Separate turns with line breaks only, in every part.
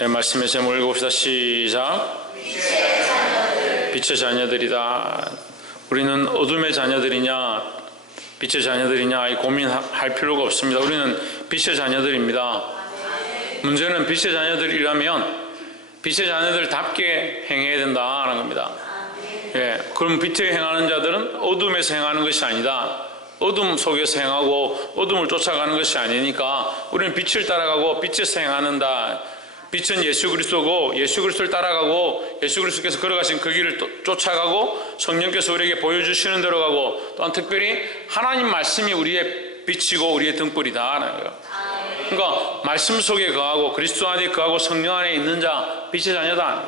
네, 말씀의 제목을 읽어봅시다. 시작. 빛의 자녀들이다. 우리는 어둠의 자녀들이냐, 빛의 자녀들이냐, 이 고민할 필요가 없습니다. 우리는 빛의 자녀들입니다. 문제는 빛의 자녀들이라면 빛의 자녀들답게 행해야 된다는 겁니다. 예, 그럼 빛에 행하는 자들은 어둠에서 행하는 것이 아니다. 어둠 속에서 행하고 어둠을 쫓아가는 것이 아니니까 우리는 빛을 따라가고 빛에서 행하는다. 빛은 예수 그리스도고 예수 그리스도를 따라가고 예수 그리스도께서 걸어가신 그 길을 또 쫓아가고 성령께서 우리에게 보여주시는 대로 가고 또한 특별히 하나님 말씀이 우리의 빛이고 우리의 등불이다. 거예요. 그러니까 말씀 속에 거하고 그리스도 안에 거하고 성령 안에 있는 자 빛의 자녀다.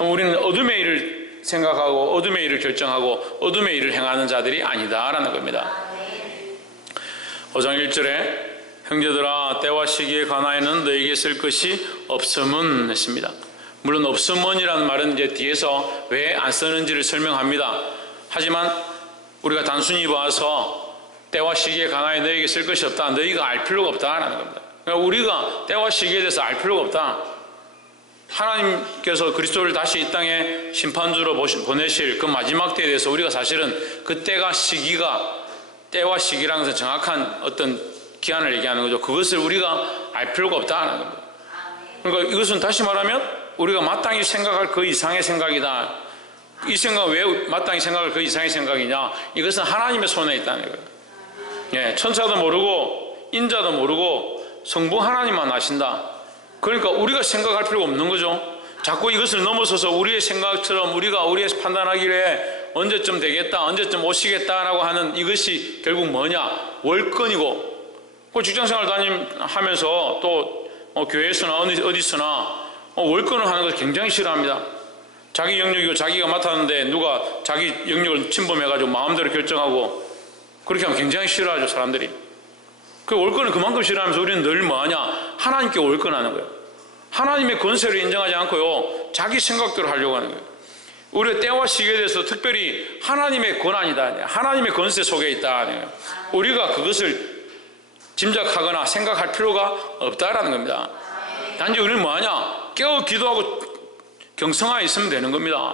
우리는 어둠의 일을 생각하고 어둠의 일을 결정하고 어둠의 일을 행하는 자들이 아니다라는 겁니다. 5장 1절에 형제들아 때와 시기에 관하여는 너에게 쓸 것이 없음은 했습니다. 물론 없음은이라는 말은 이제 뒤에서 왜 안 쓰는지를 설명합니다. 하지만 우리가 단순히 봐서 때와 시기에 관하여 너에게 쓸 것이 없다. 너희가 알 필요가 없다라는 겁니다. 그러니까 우리가 때와 시기에 대해서 알 필요가 없다. 하나님께서 그리스도를 다시 이 땅에 심판주로 보내실 그 마지막 때에 대해서 우리가 사실은 그때가 시기가 때와 시기라는 정확한 어떤 기한을 얘기하는 거죠. 그것을 우리가 알 필요가 없다는 겁니다. 그러니까 이것은 다시 말하면 우리가 마땅히 생각할 그 이상의 생각이다. 이 생각 왜 마땅히 생각할 그 이상의 생각이냐? 이것은 하나님의 손에 있다는 거예요. 예, 천사도 모르고 인자도 모르고 성부 하나님만 아신다. 그러니까 우리가 생각할 필요가 없는 거죠. 자꾸 이것을 넘어서서 우리의 생각처럼 우리가 우리의 판단하기에 언제쯤 되겠다, 언제쯤 오시겠다라고 하는 이것이 결국 뭐냐? 월권이고, 그 직장생활 다니면서 또 어, 교회에서나 어디, 어디서나 어, 월권을 하는 것을 굉장히 싫어합니다. 자기 영역이고 자기가 맡았는데 누가 자기 영역을 침범해가지고 마음대로 결정하고 그렇게 하면 굉장히 싫어하죠, 사람들이. 그 월권을 그만큼 싫어하면서 우리는 늘 뭐하냐? 하나님께 월권하는 거예요. 하나님의 권세를 인정하지 않고요, 자기 생각대로 하려고 하는 거예요. 우리의 때와 시기에 대해서 특별히 하나님의 권한이다. 하나님의 권세 속에 있다. 우리가 그것을 짐작하거나 생각할 필요가 없다라는 겁니다. 단지 우리는 뭐하냐? 깨어 기도하고 경성하에 있으면 되는 겁니다.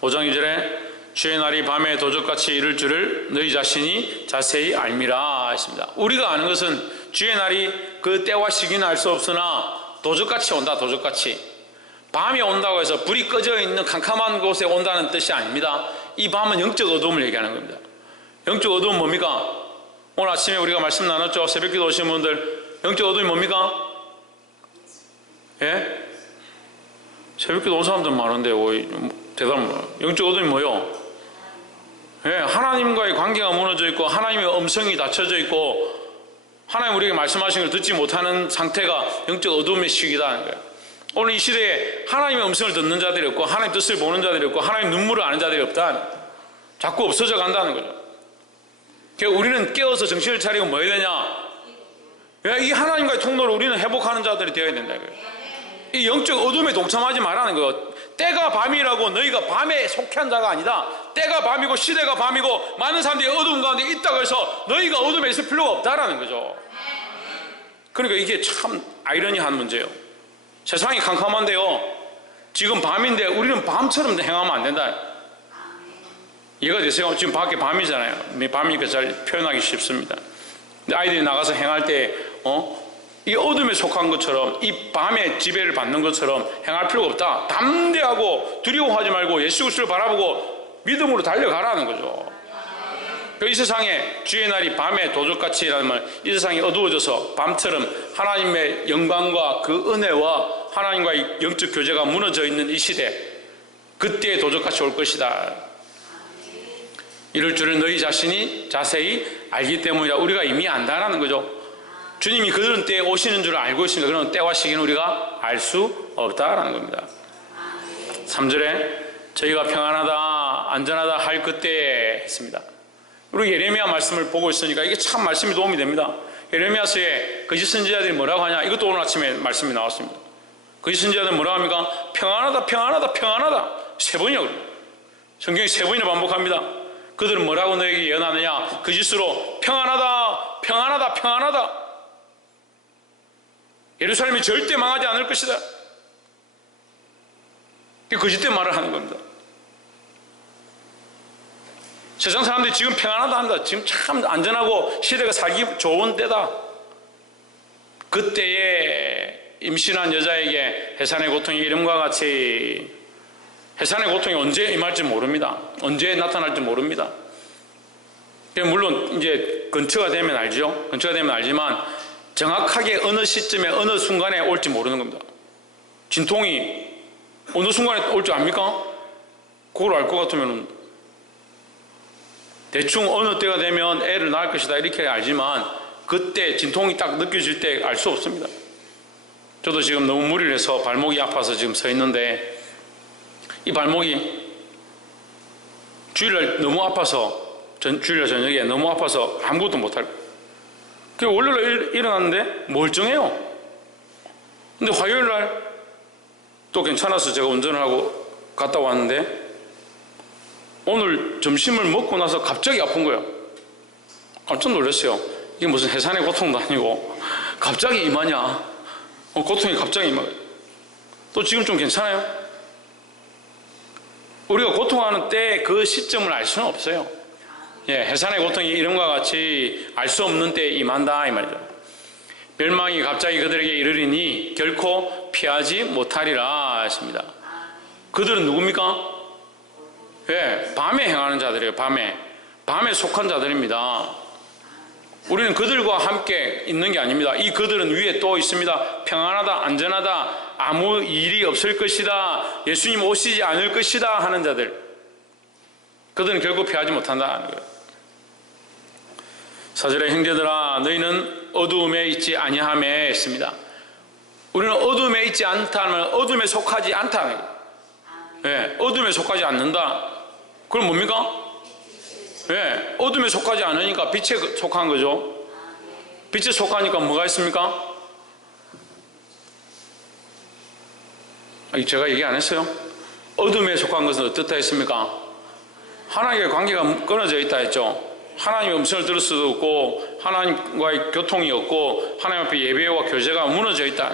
5장 2절에 주의 날이 밤에 도적같이 이를 줄을 너희 자신이 자세히 알미라 했습니다. 우리가 아는 것은 주의 날이 그 때와 시기는 알 수 없으나 도적같이 온다 도적같이 밤이 온다고 해서 불이 꺼져 있는 캄캄한 곳에 온다는 뜻이 아닙니다. 이 밤은 영적 어둠을 얘기하는 겁니다. 영적 어둠은 뭡니까? 오늘 아침에 우리가 말씀 나눴죠. 새벽기도 오신 분들 영적 어둠이 뭡니까? 예? 새벽기도 온 사람들 많은데 왜 대답 뭐 영적 어둠이 뭐요? 예, 하나님과의 관계가 무너져 있고 하나님의 음성이 닫혀져 있고 하나님 우리에게 말씀하신 걸 듣지 못하는 상태가 영적 어둠의 시기다는 거예요. 오늘 이 시대에 하나님의 음성을 듣는 자들이 없고 하나님 뜻을 보는 자들이 없고 하나님 눈물을 아는 자들이 없다. 자꾸 없어져 간다는 거죠. 그러니까 우리는 깨어서 정신을 차리고 뭐 해야 되냐? 이 하나님과의 통로를 우리는 회복하는 자들이 되어야 된다. 이 영적 어둠에 동참하지 말라는 거예요. 때가 밤이라고 너희가 밤에 속한 자가 아니다. 때가 밤이고 시대가 밤이고 많은 사람들이 어두운 가운데 있다고 해서 너희가 어둠에 있을 필요가 없다라는 거죠. 그러니까 이게 참 아이러니한 문제예요. 세상이 캄캄한데요. 지금 밤인데 우리는 밤처럼 행하면 안 된다. 이해가 되세요? 지금 밖에 밤이잖아요. 밤이니까 잘 표현하기 쉽습니다. 근데 아이들이 나가서 행할 때, 어? 이 어둠에 속한 것처럼 이 밤에 지배를 받는 것처럼 행할 필요가 없다. 담대하고 두려워하지 말고 예수 그리스도를 바라보고 믿음으로 달려가라는 거죠. 이 세상에 주의 날이 밤에 도적같이라는 말, 이 세상이 어두워져서 밤처럼 하나님의 영광과 그 은혜와 하나님과의 영적 교제가 무너져 있는 이 시대, 그때에 도적같이 올 것이다. 이럴 줄을 너희 자신이 자세히 알기 때문이라 우리가 이미 안다라는 거죠. 주님이 그런 때에 오시는 줄 알고 있으니까 그런 때와 시기는 우리가 알 수 없다라는 겁니다. 3절에 저희가 평안하다, 안전하다 할 그때 했습니다. 그리고 예레미야 말씀을 보고 있으니까 이게 참 말씀이 도움이 됩니다. 예레미야서에 거짓 선지자들이 뭐라고 하냐? 이것도 오늘 아침에 말씀이 나왔습니다. 거짓 선지자들 뭐라고 합니까? 평안하다, 평안하다, 평안하다. 세 번이요. 성경이 세 번이나 반복합니다. 그들은 뭐라고 너에게 예언하느냐? 거짓으로 평안하다, 평안하다, 평안하다. 예루살렘이 절대 망하지 않을 것이다. 그 거짓된 말을 하는 겁니다. 세상 사람들이 지금 평안하다 한다. 지금 참 안전하고 시대가 살기 좋은 때다. 그때에 임신한 여자에게 해산의 고통이 이름과 같이 해산의 고통이 언제 임할지 모릅니다. 언제 나타날지 모릅니다. 물론 이제 근처가 되면 알죠. 근처가 되면 알지만 정확하게 어느 시점에 어느 순간에 올지 모르는 겁니다. 진통이 어느 순간에 올 줄 압니까? 그걸 알 것 같으면 대충 어느 때가 되면 애를 낳을 것이다 이렇게 알지만 그때 진통이 딱 느껴질 때 알 수 없습니다. 저도 지금 너무 무리를 해서 발목이 아파서 지금 서 있는데 이 발목이 주일날 너무 아파서 전, 주일날 저녁에 너무 아파서 아무것도 못할 그 월요일날 일- 일어났는데 멀쩡해요. 근데 화요일날 또 괜찮아서 제가 운전을 하고 갔다 왔는데 오늘 점심을 먹고 나서 갑자기 아픈 거예요. 깜짝 놀랐어요. 이게 무슨 해산의 고통도 아니고 갑자기 임하냐? 어, 고통이 갑자기 임하. 또 지금 좀 괜찮아요? 우리가 고통하는 때 그 시점을 알 수는 없어요. 예, 해산의 고통이 이름과 같이 알 수 없는 때에 임한다 이 말이죠. 멸망이 갑자기 그들에게 이르리니 결코 피하지 못하리라 했습니다. 그들은 누굽니까? 예, 밤에 행하는 자들이에요. 밤에 밤에 속한 자들입니다. 우리는 그들과 함께 있는 게 아닙니다. 이 그들은 위에 또 있습니다. 평안하다, 안전하다, 아무 일이 없을 것이다, 예수님 오시지 않을 것이다 하는 자들. 그들은 결국 피하지 못한다는 거예요. 사절의 형제들아, 너희는 어두움에 있지 아니함에 했습니다. 우리는 어둠에 있지 않다는 어둠에 속하지 않다는 거예요. 예, 어둠에 속하지 않는다. 그럼 뭡니까? 예, 어둠에 속하지 않으니까 빛에 속한 거죠. 빛에 속하니까 뭐가 있습니까? 제가 얘기 안 했어요. 어둠에 속한 것은 어떻다 했습니까? 하나님과의 관계가 끊어져 있다 했죠. 하나님의 음성을 들을 수도 없고 하나님과의 교통이 없고 하나님 앞에 예배와 교제가 무너져 있다.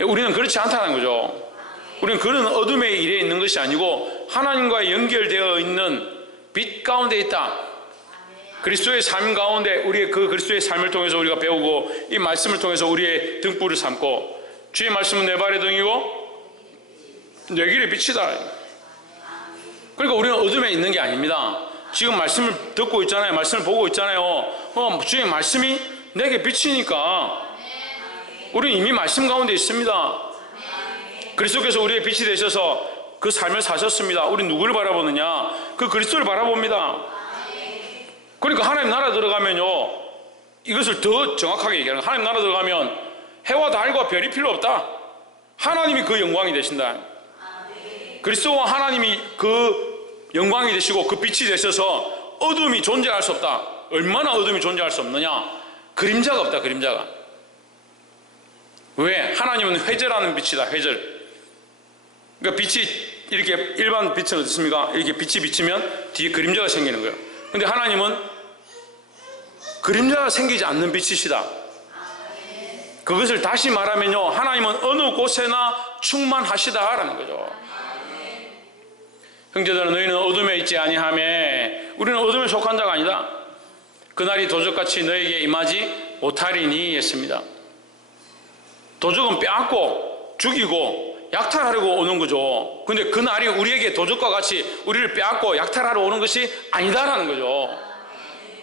우리는 그렇지 않다는 거죠. 우리는 그런 어둠의 일에 있는 것이 아니고 하나님과 연결되어 있는 빛 가운데 있다. 그리스도의 삶 가운데 우리의 그 그리스도의 삶을 통해서 우리가 배우고 이 말씀을 통해서 우리의 등불을 삼고 주의 말씀은 내 발의 등이고 내 길의 빛이다. 그러니까 우리는 어둠에 있는 게 아닙니다. 지금 말씀을 듣고 있잖아요. 말씀을 보고 있잖아요. 어, 주의 말씀이 내게 빛이니까 우리는 이미 말씀 가운데 있습니다. 그리스도께서 우리의 빛이 되셔서 그 삶을 사셨습니다. 우리 누구를 바라보느냐? 그 그리스도를 바라봅니다. 그러니까 하나님 나라 들어가면요. 이것을 더 정확하게 얘기하는. 하나님 나라 들어가면 해와 달과 별이 필요 없다. 하나님이 그 영광이 되신다. 그리스도와 하나님이 그 영광이 되시고 그 빛이 되셔서 어둠이 존재할 수 없다. 얼마나 어둠이 존재할 수 없느냐? 그림자가 없다. 그림자가. 왜? 하나님은 회절하는 빛이다. 회절. 그러니까 빛이 이렇게 일반 빛은 어떻습니까? 이렇게 빛이 비치면 뒤에 그림자가 생기는 거예요. 근데 하나님은 그림자가 생기지 않는 빛이시다. 그것을 다시 말하면요. 하나님은 어느 곳에나 충만하시다라는 거죠. 형제들은 너희는 어둠에 있지 아니하매 우리는 어둠에 속한 자가 아니다. 그날이 도적같이 너에게 임하지 못하리니 했습니다. 도적은 빼앗고 죽이고 약탈하려고 오는 거죠. 근데 그날이 우리에게 도적과 같이 우리를 빼앗고 약탈하러 오는 것이 아니다라는 거죠.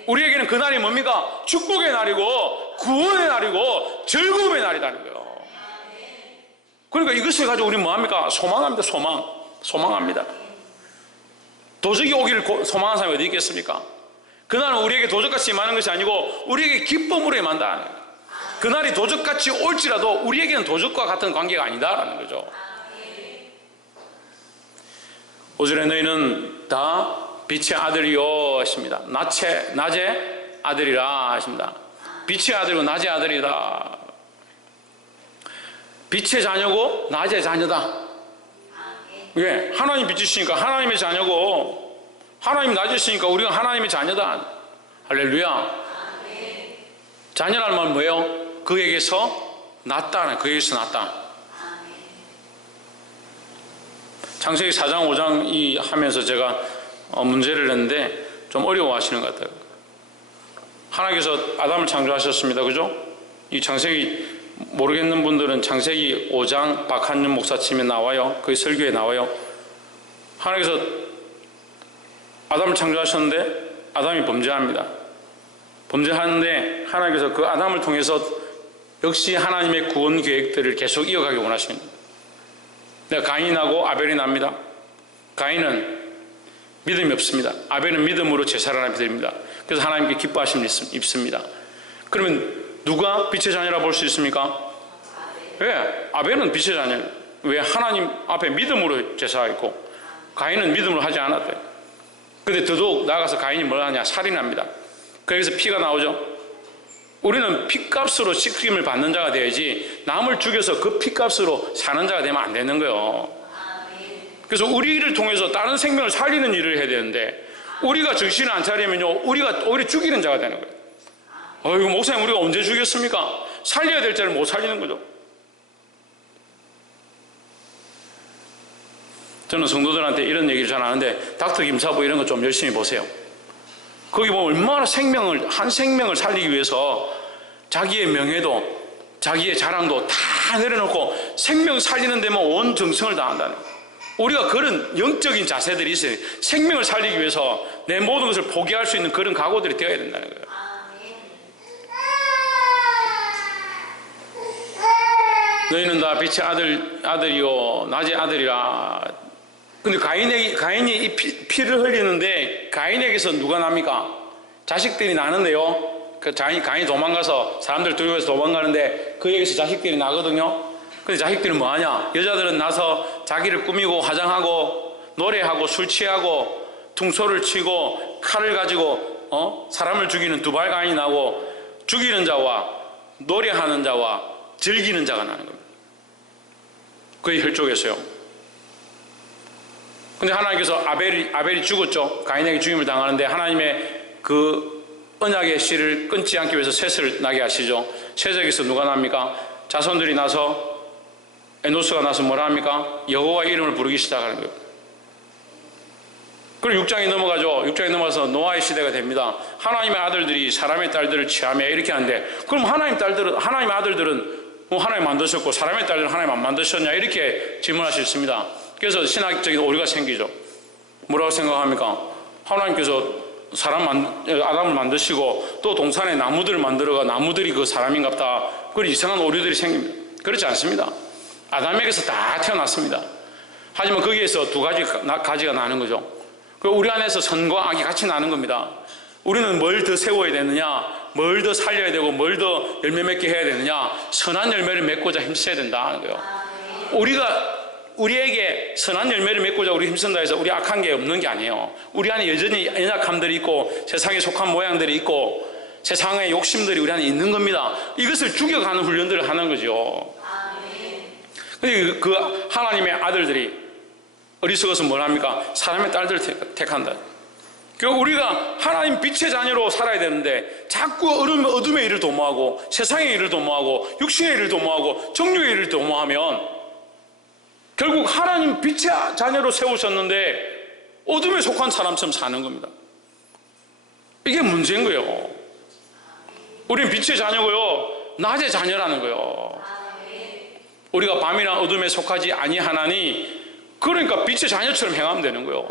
우리에게는 그날이 뭡니까? 축복의 날이고 구원의 날이고 즐거움의 날이라는 거예요. 그러니까 이것을 가지고 우리는 뭐합니까? 소망합니다. 소망. 소망합니다. 도적이 오기를 고- 소망하는 사람이 어디 있겠습니까? 그날은 우리에게 도적같이 임하는 것이 아니고 우리에게 기쁨으로 임한다. 그날이 도적같이 올지라도 우리에게는 도적과 같은 관계가 아니다라는 거죠. 오절에 너희는 다 빛의 아들이요 하십니다. 낮에 낮의 아들이라 하십니다. 빛의 아들이고 낮의 아들이다. 빛의 자녀고 낮의 자녀다. 왜? 하나님 빛이시니까 하나님의 자녀고 하나님 낮이시니까 우리가 하나님의 자녀다. 할렐루야. 자녀라는 말은 뭐예요? 그에게서 낫다. 그에게서 낫다. 창세기 4장 5장 이 하면서 제가 어, 문제를 냈는데 좀 어려워하시는 것 같아요. 하나님께서 아담을 창조하셨습니다. 그죠? 이 창세기 모르겠는 분들은 창세기 5장 박한윤 목사 치면 나와요. 그 설교에 나와요. 하나님께서 아담을 창조하셨는데 아담이 범죄합니다. 범죄하는데 하나님께서 그 아담을 통해서 역시 하나님의 구원 계획들을 계속 이어가기 원하십니다. 내가 가인하고 아벨이 납니다. 가인은 믿음이 없습니다. 아벨은 믿음으로 하나 드립니다. 그래서 하나님께 기뻐하심을 입습니다. 그러면 누가 빛의 자녀라 볼 수 있습니까? 왜? 아벨은 빛의 자녀. 왜? 하나님 앞에 믿음으로 제사했고 가인은 믿음으로 하지 않았대요. 근데 더더욱 나아가서 가인이 뭘 하냐? 살인합니다. 거기서 피가 나오죠. 우리는 피값으로 지킴을 받는 자가 돼야지 남을 죽여서 그 피값으로 사는 자가 되면 안 되는 거예요. 그래서 우리를 통해서 다른 생명을 살리는 일을 해야 되는데 우리가 정신을 안 차리면요 우리가 오히려 죽이는 자가 되는 거예요. 어이구 목사님 우리가 언제 죽였습니까? 살려야 될 자를 못 살리는 거죠. 저는 성도들한테 이런 얘기를 잘 하는데 닥터 김사부 이런 거 좀 열심히 보세요. 거기 보면 얼마나 생명을 한 생명을 살리기 위해서 자기의 명예도 자기의 자랑도 다 내려놓고 생명 살리는 데만 온 정성을 다한다는. 우리가 그런 영적인 자세들이 있어요. 생명을 살리기 위해서 내 모든 것을 포기할 수 있는 그런 각오들이 되어야 된다는 거예요. 너희는 다 빛의 아들 아들이요 낮의 아들이라. 근데 가인의 가인이 이 피, 를 흘리는데 가인에게서 누가 납니까? 자식들이 나는데요. 그 가인 가인이 도망가서 사람들 두려워서 도망가는데 그에게서 자식들이 나거든요. 근데 자식들은 뭐 하냐? 여자들은 나서 자기를 꾸미고 화장하고 노래하고 술 취하고 퉁소를 치고 칼을 가지고 어? 사람을 죽이는 두발 가인이 나고 죽이는 자와 노래하는 자와 즐기는 자가 나는 겁니다. 그의 혈족에서요. 근데 하나님께서 아벨이, 아벨이 죽었죠. 가인에게 죽임을 당하는데 하나님의 그 언약의 씨를 끊지 않기 위해서 셋을 나게 하시죠. 셋에게서 누가 납니까? 자손들이 나서 에노스가 나서 뭐라 합니까? 여호와 이름을 부르기 시작하는 거예요. 그리고 6장에 넘어가죠. 6장에 넘어가서 노아의 시대가 됩니다. 하나님의 아들들이 사람의 딸들을 취하며 이렇게 하는데 그럼 하나님 딸들은 하나님의 아들들은 뭐 하나님 만드셨고 사람의 딸들은 하나님 안 만드셨냐 이렇게 질문할 수 있습니다. 그래서 신학적인 오류가 생기죠. 뭐라고 생각합니까? 하나님께서 사람 만, 아담을 만드시고 또 동산에 나무들을 만들어가 나무들이 그 사람인갑다. 그런 이상한 오류들이 생깁니다. 그렇지 않습니다. 아담에게서 다 태어났습니다. 하지만 거기에서 두 가지 가지가 나는 거죠. 그 우리 안에서 선과 악이 같이 나는 겁니다. 우리는 뭘 더 세워야 되느냐, 뭘 더 살려야 되고, 뭘 더 열매 맺게 해야 되느냐, 선한 열매를 맺고자 힘써야 된다는 거예요. 우리가 우리에게 선한 열매를 맺고자 우리 힘쓴다 해서 우리 악한 게 없는 게 아니에요. 우리 안에 여전히 연약함들이 있고 세상에 속한 모양들이 있고 세상의 욕심들이 우리 안에 있는 겁니다. 이것을 죽여가는 훈련들을 하는 거죠. 근데 그 하나님의 아들들이 어리석어서 뭘 합니까? 사람의 딸들을 택한다. 그 우리가 하나님 빛의 자녀로 살아야 되는데 자꾸 어둠, 어둠의 일을 도모하고 세상의 일을 도모하고 육신의 일을 도모하고 정욕의 일을 도모하면 결국 하나님 빛의 자녀로 세우셨는데 어둠에 속한 사람처럼 사는 겁니다. 이게 문제인 거예요. 우리는 빛의 자녀고요. 낮의 자녀라는 거예요. 우리가 밤이나 어둠에 속하지 아니하나니 그러니까 빛의 자녀처럼 행하면 되는 거예요.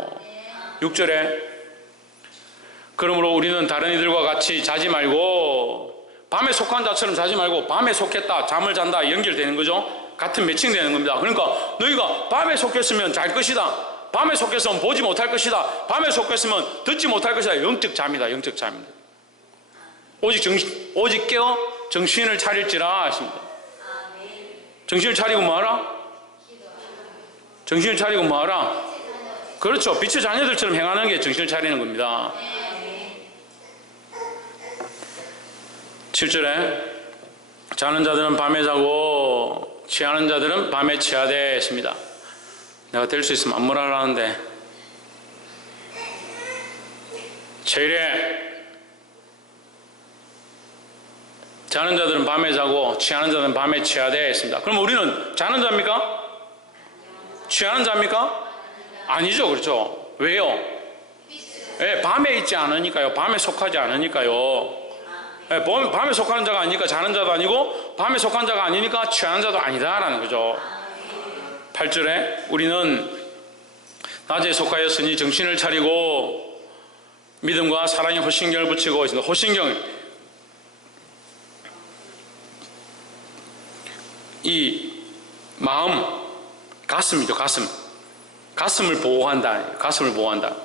6절에 그러므로 우리는 다른 이들과 같이 자지 말고 밤에 속한 자처럼 자지 말고 밤에 속했다 잠을 잔다 연결되는 거죠. 같은 매칭 되는 겁니다. 그러니까 너희가 밤에 속했으면 잘 것이다. 밤에 속했으면 보지 못할 것이다. 밤에 속했으면 듣지 못할 것이다. 영적 잠이다. 영적 잠입니다. 오직 정신, 오직 깨어 정신을 차릴지라 하십니다. 정신을 차리고 뭐하라? 정신을 차리고 뭐하라? 그렇죠. 빛의 자녀들처럼 행하는 게 정신을 차리는 겁니다. 7절에 자는 자들은 밤에 자고 취하는 자들은 밤에 취하되 했습니다. 내가 될 수 있으면 안무라 하는데 제일에 자는 자들은 밤에 자고 취하는 자들은 밤에 취하되 했습니다. 그럼 우리는 자는 자입니까? 취하는 자입니까? 아니죠, 그렇죠? 왜요? 예, 밤에 있지 않으니까요. 밤에 속하지 않으니까요. 예, 밤- 밤에 속하는 자가 아니니까 자는 자도 아니고 밤에 속한 자가 아니니까 취하는 자도 아니다라는 거죠. 8절에 우리는 낮에 속하였으니 정신을 차리고 믿음과 사랑의 호신경을 붙이고 있습니다. 호신경 이 마음 가슴이죠 가슴 가슴을 보호한다 가슴을 보호한다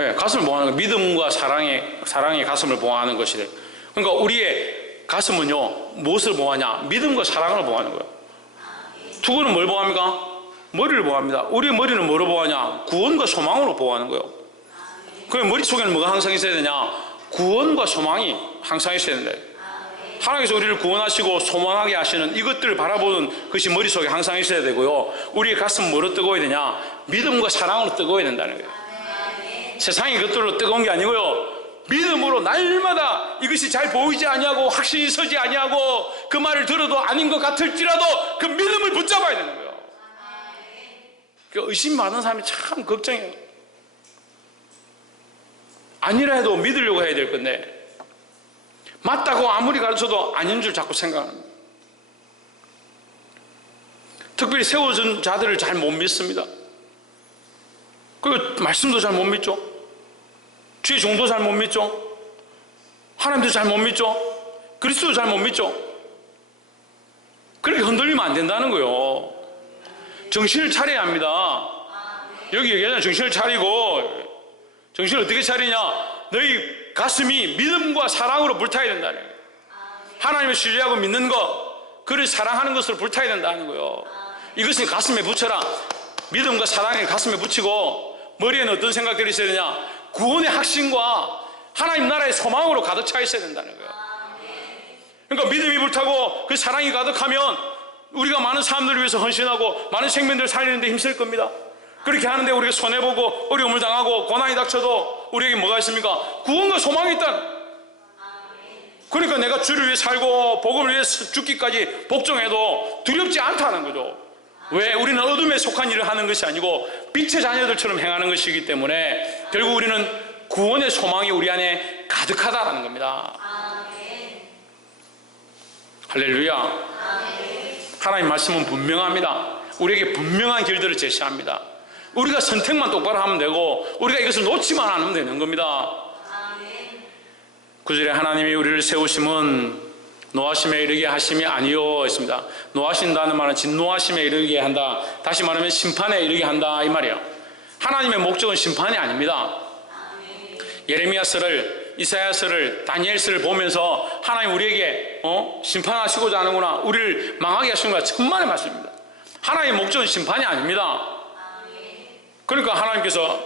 예, 가슴을 보호하는 거 믿음과 사랑의 사랑의 가슴을 보호하는 것이래. 그러니까 우리의 가슴은요 무엇을 보호하냐? 믿음과 사랑을 보호하는 거예요. 투구는 뭘 보호합니까? 머리를 보호합니다. 우리의 머리는 뭐로 보호하냐? 구원과 소망으로 보호하는 거예요. 그 머릿속에는 뭐가 항상 있어야 되냐? 구원과 소망이 항상 있어야 된다. 하나님께서 우리를 구원하시고 소망하게 하시는 이것들을 바라보는 것이 머릿속에 항상 있어야 되고요. 우리의 가슴은 뭐로 뜨거워야 되냐? 믿음과 사랑으로 뜨거워야 된다는 거예요. 세상이 그것들로 뜨거운 게 아니고요. 믿음으로 날마다 이것이 잘 보이지 아니하고 확신이 서지 아니하고 그 말을 들어도 아닌 것 같을지라도 그 믿음을 붙잡아야 되는 거예요. 그 의심 많은 사람이 참 걱정해요. 아니라 해도 믿으려고 해야 될 건데 맞다고 아무리 가르쳐도 아닌 줄 자꾸 생각합니다. 특별히 세워진 자들을 잘 못 믿습니다. 그리고 말씀도 잘 못 믿죠. 주의 종도 잘 못 믿죠. 하나님도 잘 못 믿죠. 그리스도 잘 못 믿죠. 그렇게 흔들리면 안 된다는 거예요. 정신을 차려야 합니다. 여기 얘기하잖아요. 정신을 차리고 정신을 어떻게 차리냐? 너희 가슴이 믿음과 사랑으로 불타야 된다는 거예요. 하나님을 신뢰하고 믿는 것, 그를 사랑하는 것으로 불타야 된다는 거예요. 이것을 가슴에 붙여라. 믿음과 사랑을 가슴에 붙이고 머리에는 어떤 생각들이 있어야 되냐? 구원의 확신과 하나님 나라의 소망으로 가득 차 있어야 된다는 거예요. 그러니까 믿음이 불타고 그 사랑이 가득하면 우리가 많은 사람들을 위해서 헌신하고 많은 생명들을 살리는데 힘쓸 겁니다. 그렇게 하는데 우리가 손해보고 어려움을 당하고 고난이 닥쳐도 우리에게 뭐가 있습니까? 구원과 소망이 있다. 그러니까 내가 주를 위해 살고 복음을 위해 죽기까지 복종해도 두렵지 않다는 거죠. 왜? 우리는 어둠에 속한 일을 하는 것이 아니고 빛의 자녀들처럼 행하는 것이기 때문에 결국 우리는 구원의 소망이 우리 안에 가득하다는 겁니다. 할렐루야. 하나님 말씀은 분명합니다. 우리에게 분명한 길들을 제시합니다. 우리가 선택만 똑바로 하면 되고 우리가 이것을 놓치만 않으면 되는 겁니다. 구절에 하나님이 우리를 세우심은 노하심에 이르게 하심이 아니요 했습니다. 노하신다는 말은 진노하심에 이르게 한다. 다시 말하면 심판에 이르게 한다 이 말이에요. 하나님의 목적은 심판이 아닙니다. 예레미야서를 이사야서를 다니엘서를 보면서 하나님 우리에게 어? 심판하시고자 하는구나 우리를 망하게 하시는구나 천만의 말씀입니다. 하나님의 목적은 심판이 아닙니다. 그러니까 하나님께서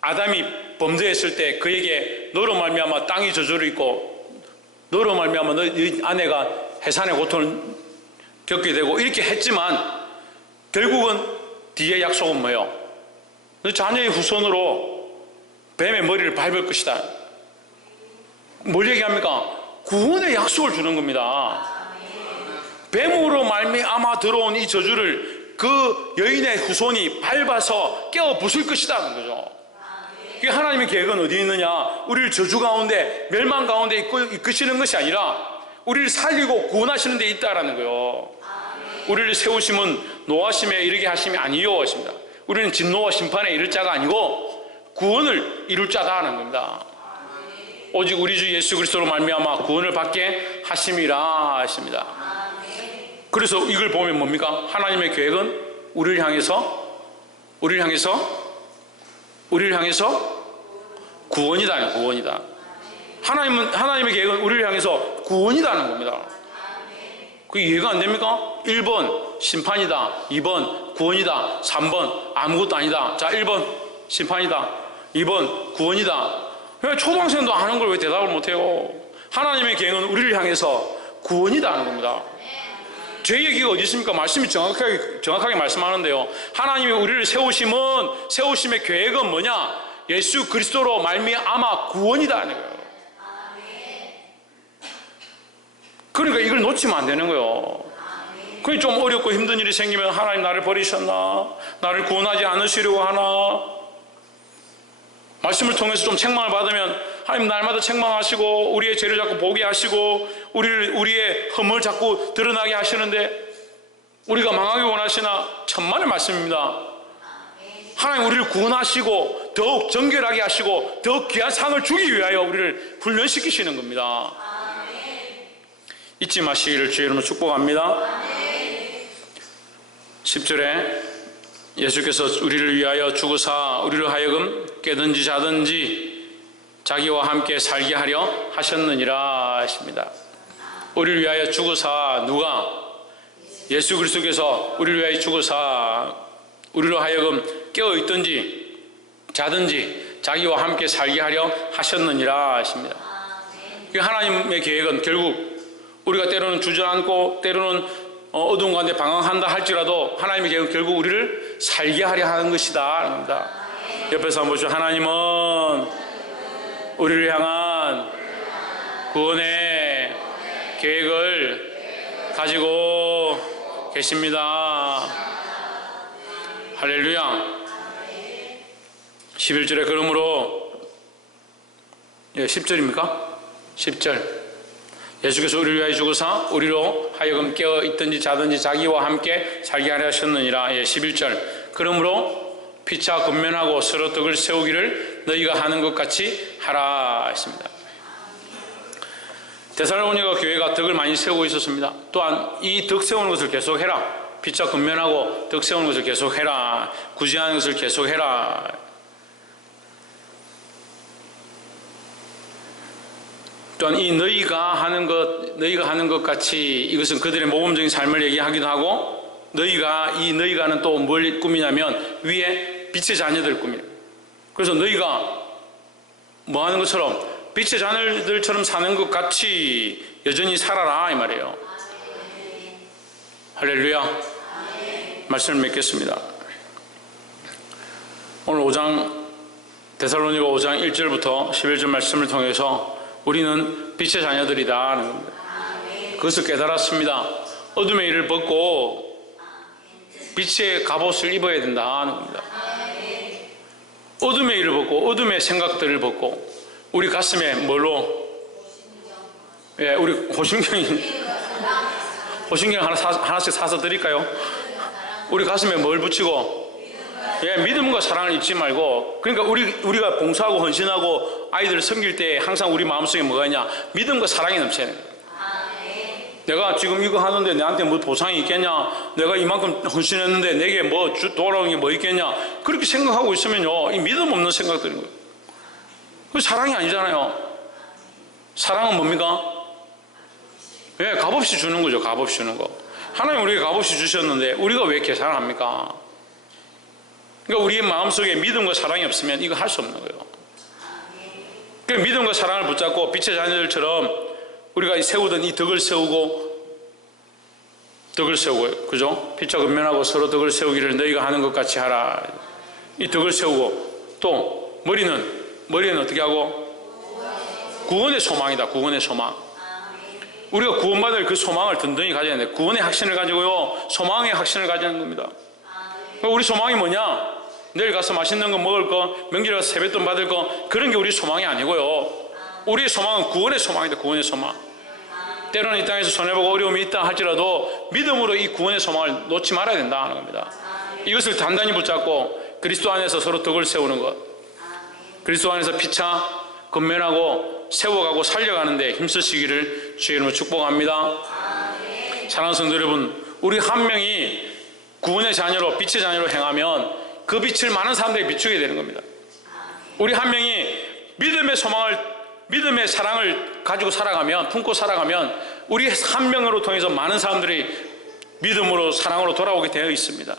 아담이 범죄했을 때 그에게 너로 말미암아 땅이 저주를 있고 너로 말미암아 너희 아내가 해산의 고통을 겪게 되고 이렇게 했지만 결국은 뒤에 약속은 뭐예요? 너 자녀의 후손으로 뱀의 머리를 밟을 것이다. 뭘 얘기합니까? 구원의 약속을 주는 겁니다. 뱀으로 말미암아 들어온 이 저주를 그 여인의 후손이 밟아서 깨어 부술 것이다 는 거죠. 그 하나님의 계획은 어디 있느냐? 우리를 저주 가운데 멸망 가운데 이끄시는 것이 아니라 우리를 살리고 구원하시는 데 있다라는 거요. 우리를 세우심은 노하심에 이르게 하심이 아니요 하십니다. 우리는 진노와 심판에 이를 자가 아니고 구원을 이룰 자다라는 겁니다. 오직 우리 주 예수 그리스도로 말미암아 구원을 받게 하심이라 하십니다. 그래서 이걸 보면 뭡니까? 하나님의 계획은 우리를 향해서 우리를 향해서 우리를 향해서 구원이다, 구원이다. 하나님은 하나님의 계획은 우리를 향해서 구원이다는 겁니다. 그 이해가 안 됩니까? 1번 심판이다. 2번 구원이다. 3번 아무것도 아니다. 자, 1번 심판이다. 2번 구원이다. 왜 초등학생도 아는 걸 왜 대답을 못 해요? 하나님의 계획은 우리를 향해서 구원이다 하는 겁니다. 제 얘기가 어디 있습니까? 말씀이 정확하게, 정확하게 말씀하는데요. 하나님이 우리를 세우심은, 세우심의 계획은 뭐냐? 예수 그리스도로 말미암아 구원이다 하는. 그러니까 이걸 놓치면 안 되는 거예요. 그게 좀 어렵고 힘든 일이 생기면 하나님 나를 버리셨나? 나를 구원하지 않으시려고 하나? 말씀을 통해서 좀 책망을 받으면 하나님 날마다 책망하시고 우리의 죄를 자꾸 보게 하시고 우리를 우리의 흠을 자꾸 드러나게 하시는데 우리가 망하기 원하시나 천만의 말씀입니다. 하나님 우리를 구원하시고 더욱 정결하게 하시고 더욱 귀한 상을 주기 위하여 우리를 훈련시키시는 겁니다. 잊지 마시기를 주의 이름으로 축복합니다. 10절에 예수께서 우리를 위하여 죽으사 우리를 하여금 깨든지 자든지 자기와 함께 살게 하려 하셨느니라 하십니다. 우리를 위하여 죽으사 누가 예수 그리스도께서 우리를 위하여 죽으사 우리로 하여금 깨어 있든지 자든지 자기와 함께 살게 하려 하셨느니라 하십니다. 그 하나님의 계획은 결국 우리가 때로는 주저앉고 때로는 어, 어두운 가운데 방황한다 할지라도 하나님의 계획은 결국 우리를 살게 하려 하는 것이다. 옆에서 한번 보시죠. 하나님은 우리를 향한 구원의 계획을 가지고 계십니다. 할렐루야. 11절에 그러므로 예, 10절입니까? 10절. 예수께서 우리를 위하여 죽으사 우리로 하여금 깨어 있든지 자든지 자기와 함께 살게 하려 하셨느니라. 예, 11절. 그러므로 피차 근면하고 서로 덕을 세우기를 너희가 하는 것 같이 하라 했습니다. 데살로니가 교회가 덕을 많이 세우고 있었습니다. 또한 이 덕 세우는 것을 계속 해라. 피차 근면하고 덕 세우는 것을 계속 해라. 구제하는 것을 계속 해라. 또한 이 너희가 하는 것, 너희가 하는 것 같이 이것은 그들의 모범적인 삶을 얘기하기도 하고 너희가 이 너희가는 또 뭘 꾸미냐면 위에 빛의 자녀들 꾸미. 그래서 너희가 뭐 하는 것처럼 빛의 자녀들처럼 사는 것 같이 여전히 살아라 이 말이에요. 할렐루야. 말씀을 맺겠습니다. 오늘 5장 데살로니가 5장 1절부터 11절 말씀을 통해서 우리는 빛의 자녀들이다 하는 겁니다. 그것을 깨달았습니다. 어둠의 일을 벗고 빛의 갑옷을 입어야 된다 하는 겁니다. 어둠의 일을 벗고 어둠의 생각들을 벗고 우리 가슴에 뭘로 예, 우리 호신경이 호신경 하나 사, 하나씩 사서 드릴까요? 우리 가슴에 뭘 붙이고 예, 믿음과 사랑을 잊지 말고 그러니까 우리 우리가 봉사하고 헌신하고 아이들을 섬길 때 항상 우리 마음속에 뭐가 있냐 믿음과 사랑이 돼요. 내가 지금 이거 하는데 내한테 뭐 보상이 있겠냐? 내가 이만큼 헌신했는데 내게 뭐 주, 돌아오는 게 뭐 있겠냐? 그렇게 생각하고 있으면요, 이 믿음 없는 생각들인 거예요. 그 사랑이 아니잖아요. 사랑은 뭡니까? 예, 값없이 주는 거죠. 값없이 주는 거. 하나님 우리에게 값없이 주셨는데 우리가 왜 계산합니까? 그러니까 우리의 마음속에 믿음과 사랑이 없으면 이거 할 수 없는 거예요. 그 믿음과 사랑을 붙잡고 빛의 자녀들처럼 우리가 세우던 이 덕을 세우고 덕을 세우고 그죠? 빛과 근면하고 서로 덕을 세우기를 너희가 하는 것 같이 하라. 이 덕을 세우고 또 머리는 머리는 어떻게 하고 구원의 소망이다. 구원의 소망. 우리가 구원받을 그 소망을 든든히 가져야 돼. 구원의 확신을 가지고요. 소망의 확신을 가지는 겁니다. 우리 소망이 뭐냐? 내일 가서 맛있는 거 먹을 거, 명절에 가서 세뱃돈 받을 거, 그런 게 우리 소망이 아니고요. 우리의 소망은 구원의 소망이다, 구원의 소망. 때로는 이 땅에서 손해보고 어려움이 있다 할지라도 믿음으로 이 구원의 소망을 놓지 말아야 된다 하는 겁니다. 이것을 단단히 붙잡고 그리스도 안에서 서로 덕을 세우는 것. 그리스도 안에서 피차, 건면하고 세워가고 살려가는데 힘쓰시기를 주의 이름으로 축복합니다. 사랑하는 성도 여러분, 우리 한 명이 구원의 자녀로 빛의 자녀로 행하면 그 빛을 많은 사람들이 비추게 되는 겁니다. 우리 한 명이 믿음의 소망을 믿음의 사랑을 가지고 살아가면 품고 살아가면 우리 한 명으로 통해서 많은 사람들이 믿음으로 사랑으로 돌아오게 되어 있습니다.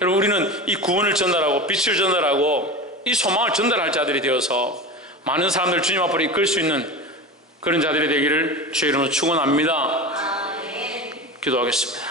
여러분 우리는 이 구원을 전달하고 빛을 전달하고 이 소망을 전달할 자들이 되어서 많은 사람들 주님 앞으로 이끌 수 있는 그런 자들이 되기를 주의 이름으로 축원합니다. 기도하겠습니다.